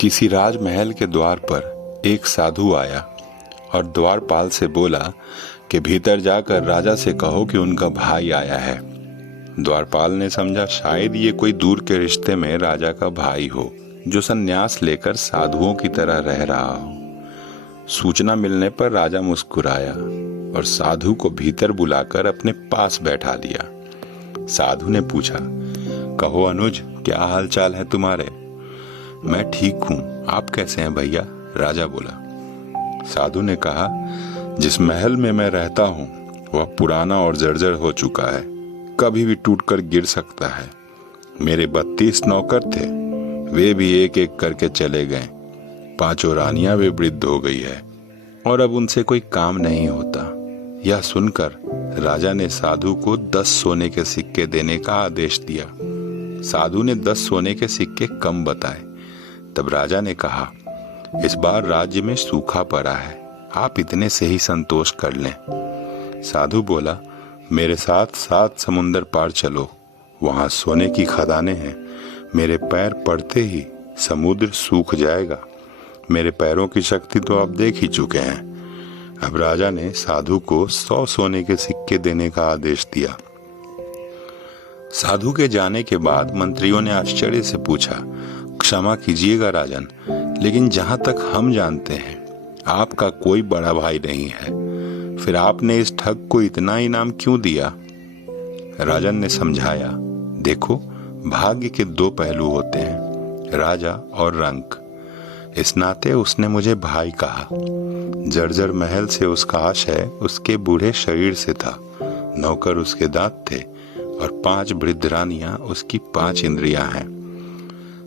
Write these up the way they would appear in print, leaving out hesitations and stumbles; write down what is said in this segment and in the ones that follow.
किसी राजमहल के द्वार पर एक साधु आया और द्वारपाल से बोला कि भीतर जाकर राजा से कहो कि उनका भाई आया है। द्वारपाल ने समझा शायद ये कोई दूर के रिश्ते में राजा का भाई हो जो संन्यास लेकर साधुओं की तरह रह रहा हो। सूचना मिलने पर राजा मुस्कुराया और साधु को भीतर बुलाकर अपने पास बैठा लिया। साधु ने पूछा, कहो अनुज, क्या हाल चाल है तुम्हारे? मैं ठीक हूँ, आप कैसे हैं भैया? राजा बोला। साधु ने कहा, जिस महल में मैं रहता हूँ वह पुराना और जर्जर हो चुका है, कभी भी टूटकर गिर सकता है। मेरे 32 नौकर थे, वे भी एक एक करके चले गए। 5 रानियां भी वृद्ध हो गई है और अब उनसे कोई काम नहीं होता। यह सुनकर राजा ने साधु को 10 सोने के सिक्के देने का आदेश दिया। साधु ने 10 सोने के सिक्के कम बताए। तब राजा ने कहा, इस बार राज्य में सूखा पड़ा है, आप इतने से ही संतोष कर लें। साधु बोला, मेरे साथ 7 समुंदर पार चलो, वहां सोने की खदानें हैं। मेरे पैर पड़ते ही समुद्र सूख जाएगा। मेरे पैरों की शक्ति तो आप देख ही चुके हैं। अब राजा ने साधु को 100 सोने के सिक्के देने का आदेश दिया। साधु के जाने के बाद मंत्रियों ने आश्चर्य से पूछा, क्षमा कीजिएगा राजन, लेकिन जहां तक हम जानते हैं आपका कोई बड़ा भाई नहीं है, फिर आपने इस ठग को इतना इनाम क्यों दिया? राजन ने समझाया, देखो, भाग्य के 2 पहलू होते हैं, राजा और रंक। इस नाते उसने मुझे भाई कहा। जर्जर महल से उसका आशय उसके बूढ़े शरीर से था। नौकर उसके दांत थे और 5 वृद्ध रानियां उसकी 5 इंद्रियां हैं।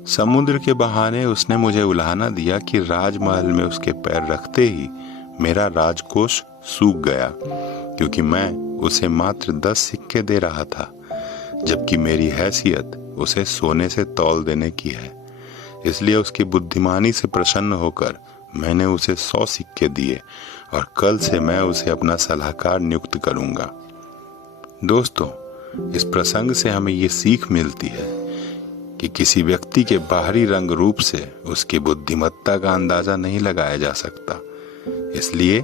समुद्र के बहाने उसने मुझे उलाहना दिया कि राजमहल में उसके पैर रखते ही मेरा राजकोष सूख गया, क्योंकि मैं उसे मात्र 10 सिक्के दे रहा था, जबकि मेरी हैसियत उसे सोने से तौल देने की है। इसलिए उसकी बुद्धिमानी से प्रसन्न होकर मैंने उसे 100 सिक्के दिए और कल से मैं उसे अपना सलाहकार नियुक्त करूंगा। दोस्तों, इस प्रसंग से हमें ये सीख मिलती है कि किसी व्यक्ति के बाहरी रंग रूप से उसकी बुद्धिमत्ता का अंदाजा नहीं लगाया जा सकता। इसलिए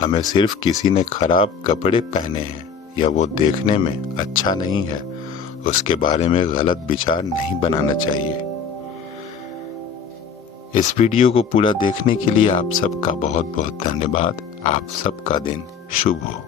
हमें सिर्फ किसी ने खराब कपड़े पहने हैं या वो देखने में अच्छा नहीं है, उसके बारे में गलत विचार नहीं बनाना चाहिए। इस वीडियो को पूरा देखने के लिए आप सबका बहुत बहुत धन्यवाद। आप सबका दिन शुभ हो।